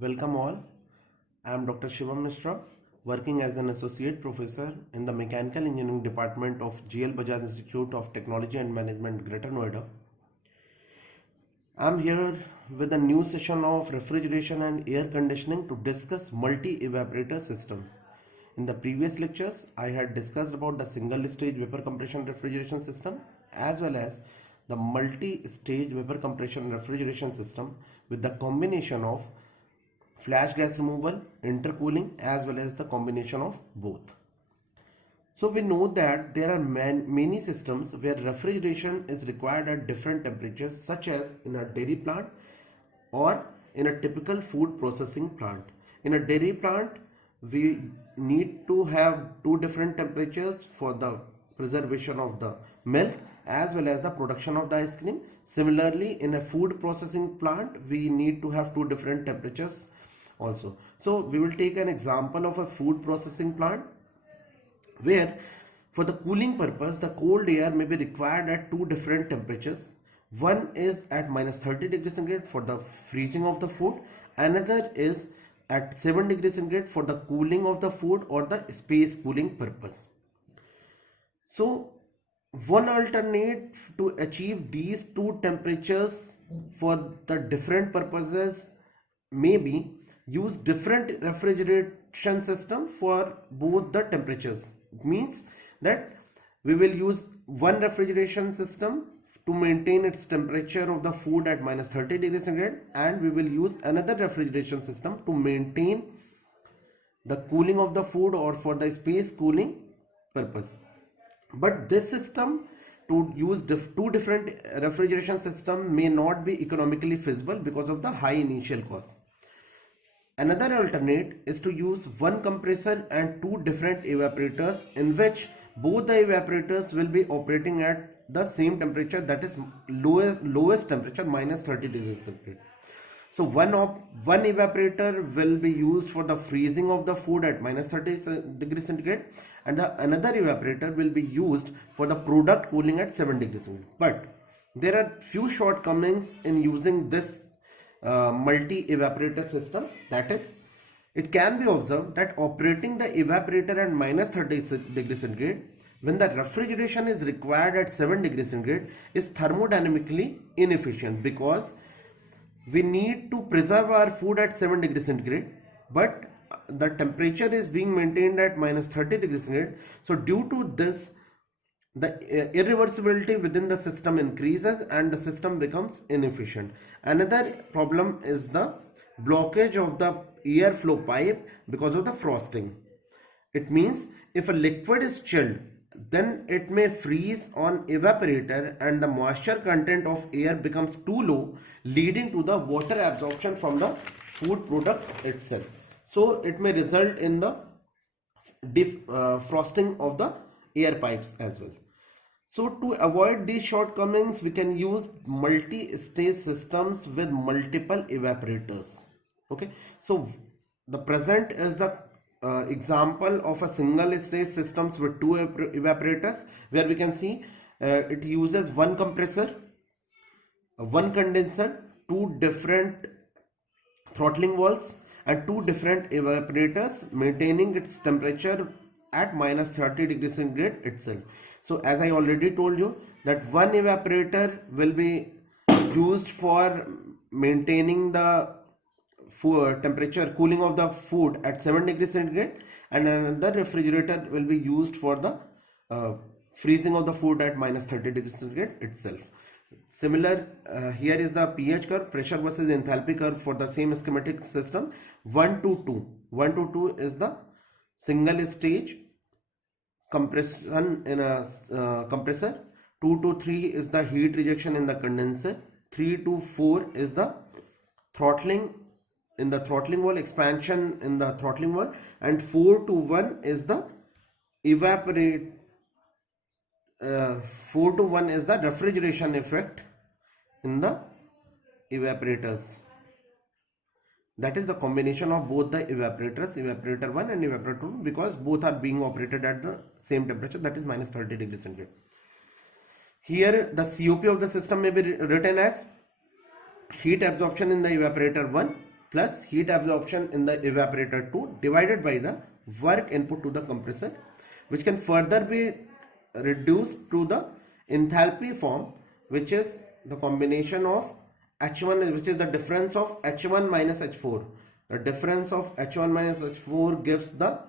Welcome all. I am Dr. Shivam Mishra, working as an associate professor in the Mechanical Engineering Department of GL Bajaj Institute of Technology and Management, Greater Noida. I am here with a new session of refrigeration and air conditioning to discuss multi-evaporator systems. In the previous lectures, I had discussed about the single-stage vapor compression refrigeration system as well as the multi-stage vapor compression refrigeration system with the combination of flash gas removal, intercooling as well as the combination of both. So we know that there are many systems where refrigeration is required at different temperatures, such as in a dairy plant or in a typical food processing plant. In a dairy plant, we need to have two different temperatures for the preservation of the milk as well as the production of the ice cream. Similarly, in a food processing plant, we need to have two different temperatures also. So we will take an example of a food processing plant where for the cooling purpose the cold air may be required at two different temperatures. One is at minus 30 degrees centigrade for the freezing of the food, another is at 7 degrees centigrade for the cooling of the food or the space cooling purpose. So one alternate to achieve these two temperatures for the different purposes may be use different refrigeration system for both the temperatures. It means that we will use one refrigeration system to maintain its temperature of the food at minus 30 degrees centigrade, and we will use another refrigeration system to maintain the cooling of the food or for the space cooling purpose. But this system to use two different refrigeration system may not be economically feasible because of the high initial cost. Another alternate is to use one compressor and two different evaporators, in which both the evaporators will be operating at the same temperature, that is lowest temperature minus 30 degrees centigrade. So one evaporator will be used for the freezing of the food at minus 30 degrees centigrade, and another evaporator will be used for the product cooling at 7 degrees centigrade. But there are few shortcomings in using this multi-evaporator system. That is, it can be observed that operating the evaporator at minus 30 degrees centigrade when the refrigeration is required at 7 degrees centigrade is thermodynamically inefficient, because we need to preserve our food at 7 degrees centigrade, but the temperature is being maintained at minus 30 degrees centigrade. So due to this, the irreversibility within the system increases and the system becomes inefficient. Another problem is the blockage of the airflow pipe because of the frosting. It means if a liquid is chilled, then it may freeze on evaporator and the moisture content of air becomes too low, leading to the water absorption from the food product itself. So it may result in the frosting of the air pipes as well. So to avoid these shortcomings, we can use multi-stage systems with multiple evaporators. Okay, so the present is the example of a single stage systems with two evaporators, where we can see it uses one compressor, one condenser, two different throttling valves and two different evaporators, maintaining its temperature at minus 30 degrees centigrade itself. So as I already told you that one evaporator will be used for maintaining the food temperature, cooling of the food at 7 degrees centigrade, and another refrigerator will be used for the freezing of the food at minus 30 degrees centigrade itself. Similar, here is the pH curve, pressure versus enthalpy curve for the same schematic system. 1 to 2. 1 to 2 is the single stage compression in a compressor. 2 to 3 is the heat rejection in the condenser. 3 to 4 is the throttling in the throttling valve, expansion in the throttling valve, and 4 to 1 is the 4 to 1 is the refrigeration effect in the evaporators. That is the combination of both the evaporators, evaporator 1 and evaporator 2, because both are being operated at the same temperature, that is minus 30 degrees centigrade. Here the COP of the system may be written as heat absorption in the evaporator 1 plus heat absorption in the evaporator 2 divided by the work input to the compressor, which can further be reduced to the enthalpy form, which is the combination of H1, which is the difference of H1 minus H4. The difference of H1 minus H4 gives the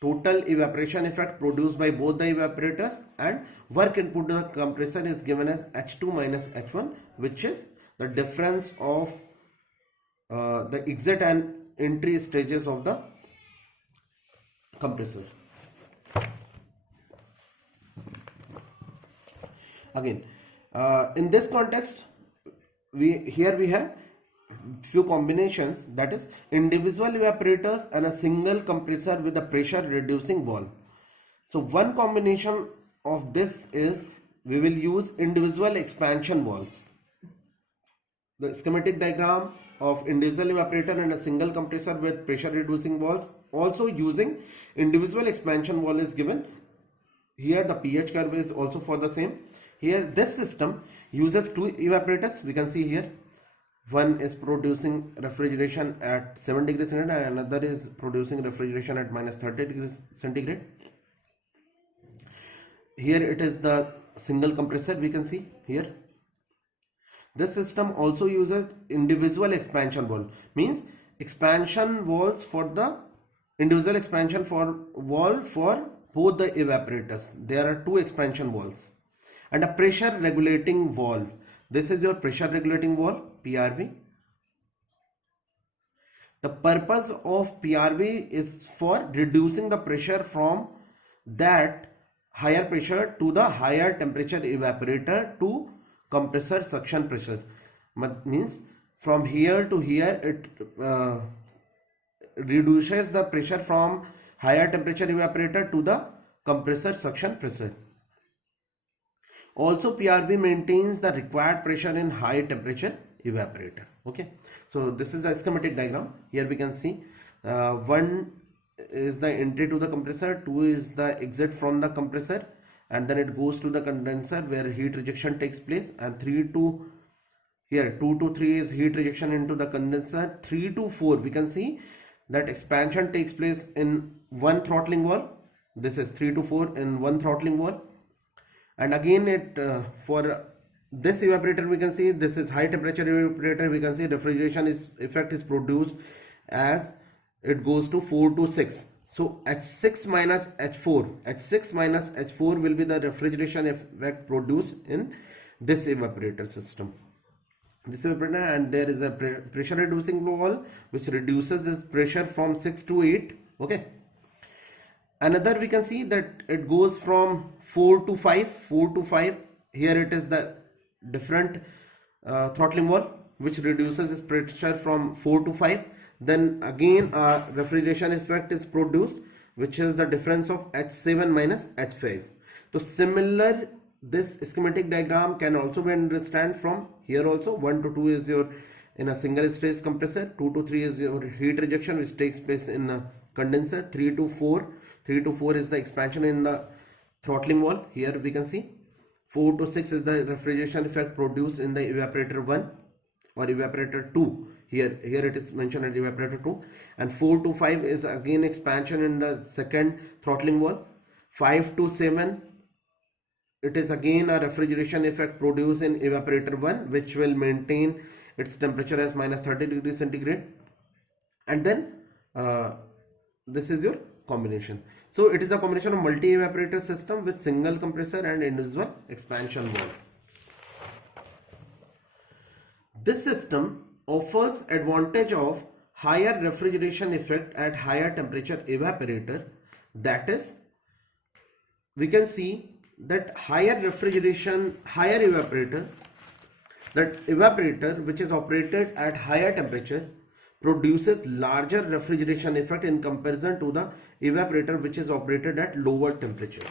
total evaporation effect produced by both the evaporators, and work input to the compressor is given as H2 minus H1, which is the difference of the exit and entry stages of the compressor. Again, in this context, we have few combinations, that is individual evaporators and a single compressor with a pressure reducing valve. So one combination of this is we will use individual expansion valves. The schematic diagram of individual evaporator and a single compressor with pressure reducing valves also using individual expansion valve is given. Here the pH curve is also for the same. Here this system uses two evaporators. We can see here one is producing refrigeration at 7 degrees centigrade and another is producing refrigeration at minus 30 degrees centigrade. Here it is the single compressor, we can see here. This system also uses individual expansion valve, means expansion valves for the individual expansion for valve for both the evaporators. There are two expansion valves and a pressure regulating valve. This is your pressure regulating valve, PRV. The purpose of PRV is for reducing the pressure from that higher pressure to the higher temperature evaporator to compressor suction pressure. Means from here to here it reduces the pressure from higher temperature evaporator to the compressor suction pressure. Also PRV maintains the required pressure in high temperature evaporator. Okay, so this is a schematic diagram. Here we can see one is the entry to the compressor, two is the exit from the compressor, and then it goes to the condenser where heat rejection takes place, and 2 to 3 is heat rejection into the condenser. 3 to 4 we can see that expansion takes place in one throttling valve. This is 3 to 4 in one throttling valve. And again it for this evaporator we can see this is high temperature evaporator. We can see refrigeration effect is produced as it goes to 4 to 6. So H6 minus H4 will be the refrigeration effect produced in this evaporator system. This evaporator, and there is a pressure reducing valve which reduces its pressure from 6 to 8. Okay. Another we can see that it goes from 4 to 5. Here it is the different throttling valve which reduces its pressure from 4 to 5. Then again a refrigeration effect is produced, which is the difference of H7 minus H5. So similar, this schematic diagram can also be understood from here also. 1 to 2 is your in a single stage compressor, 2 to 3 is your heat rejection which takes place in a condenser, 3 to 4 is the expansion in the throttling valve. Here we can see 4 to 6 is the refrigeration effect produced in the evaporator 1 or evaporator 2. Here it is mentioned as evaporator 2, and 4 to 5 is again expansion in the second throttling valve. 5 to 7 it is again a refrigeration effect produced in evaporator 1 which will maintain its temperature as minus 30 degrees centigrade, and then this is your combination. So it is a combination of multi-evaporator system with single compressor and individual expansion valve. This system offers advantage of higher refrigeration effect at higher temperature evaporator. That is, we can see that higher evaporator, that evaporator which is operated at higher temperature produces larger refrigeration effect in comparison to the evaporator which is operated at lower temperature.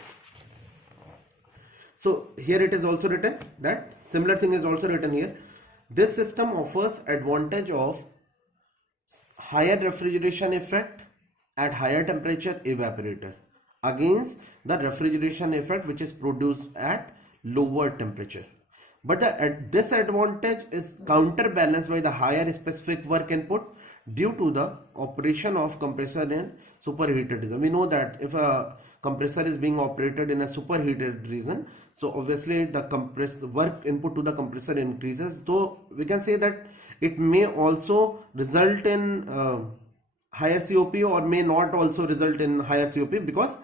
So here it is also written that similar thing is also written here. This system offers advantage of higher refrigeration effect at higher temperature evaporator against the refrigeration effect which is produced at lower temperature. But the disadvantage is counterbalanced by the higher specific work input due to the operation of compressor in superheated region. We know that if a compressor is being operated in a superheated region, so obviously the work input to the compressor increases, though we can say that it may also result in higher COP or may not also result in higher COP, because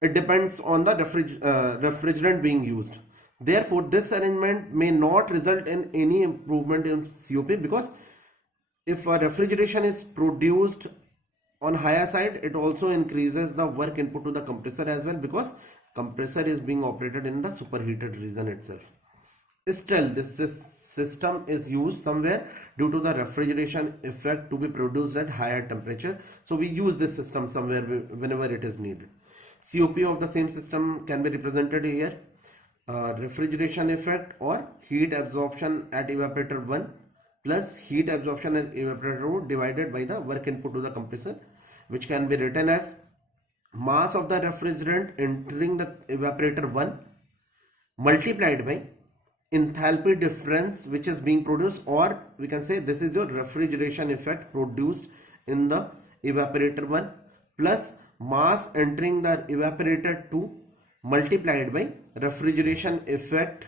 it depends on the refrigerant being used. Therefore, this arrangement may not result in any improvement in COP, because if a refrigeration is produced on higher side, it also increases the work input to the compressor as well, because compressor is being operated in the superheated region itself. Still, this system is used somewhere due to the refrigeration effect to be produced at higher temperature. So we use this system somewhere whenever it is needed. COP of the same system can be represented here. Refrigeration effect or heat absorption at evaporator 1 plus heat absorption at evaporator 2 divided by the work input to the compressor, which can be written as mass of the refrigerant entering the evaporator 1 multiplied by enthalpy difference which is being produced, or we can say this is your refrigeration effect produced in the evaporator 1 plus mass entering the evaporator 2 multiplied by refrigeration effect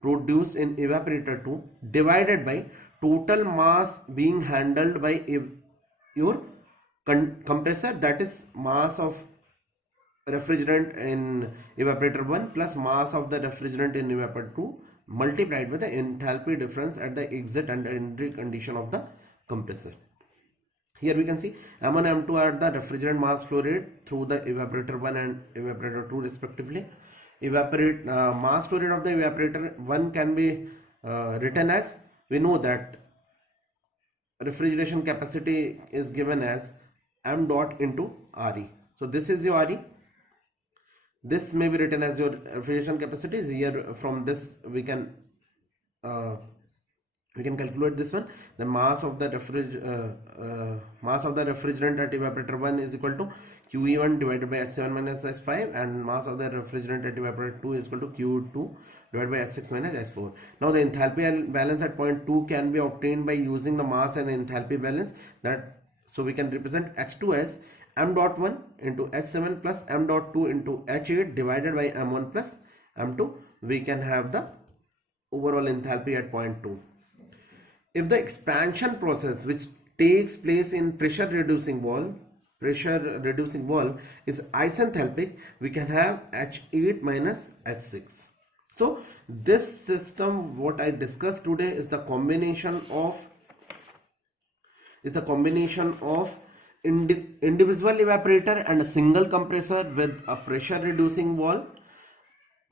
produced in evaporator 2 divided by total mass being handled by your compressor, that is mass of refrigerant in evaporator 1 plus mass of the refrigerant in evaporator 2 multiplied by the enthalpy difference at the exit and entry condition of the compressor. Here we can see M1 and M2 are the refrigerant mass flow rate through the evaporator 1 and evaporator 2 respectively. Mass flow rate of the evaporator 1 can be written as, we know that refrigeration capacity is given as M dot into RE. So this is your RE. This may be written as your refrigeration capacity. Here from this we can calculate this one. The mass of the refrigerant at evaporator 1 is equal to QE1 divided by H7 minus H5, and mass of the refrigerant at evaporator 2 is equal to Q2 divided by H6 minus H4. Now the enthalpy balance at point 2 can be obtained by using the mass and enthalpy balance. So we can represent H2 as M dot 1 into H7 plus M dot 2 into H8 divided by M1 plus M2. We can have the overall enthalpy at point 2. If the expansion process which takes place in pressure reducing valve is isenthalpic, we can have H8 minus H6. So this system what I discussed today is the combination of individual evaporator and a single compressor with a pressure reducing valve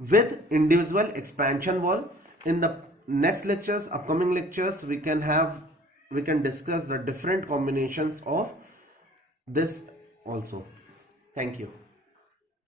with individual expansion valve. In the next lectures, upcoming lectures, we can discuss the different combinations of this also. Thank you.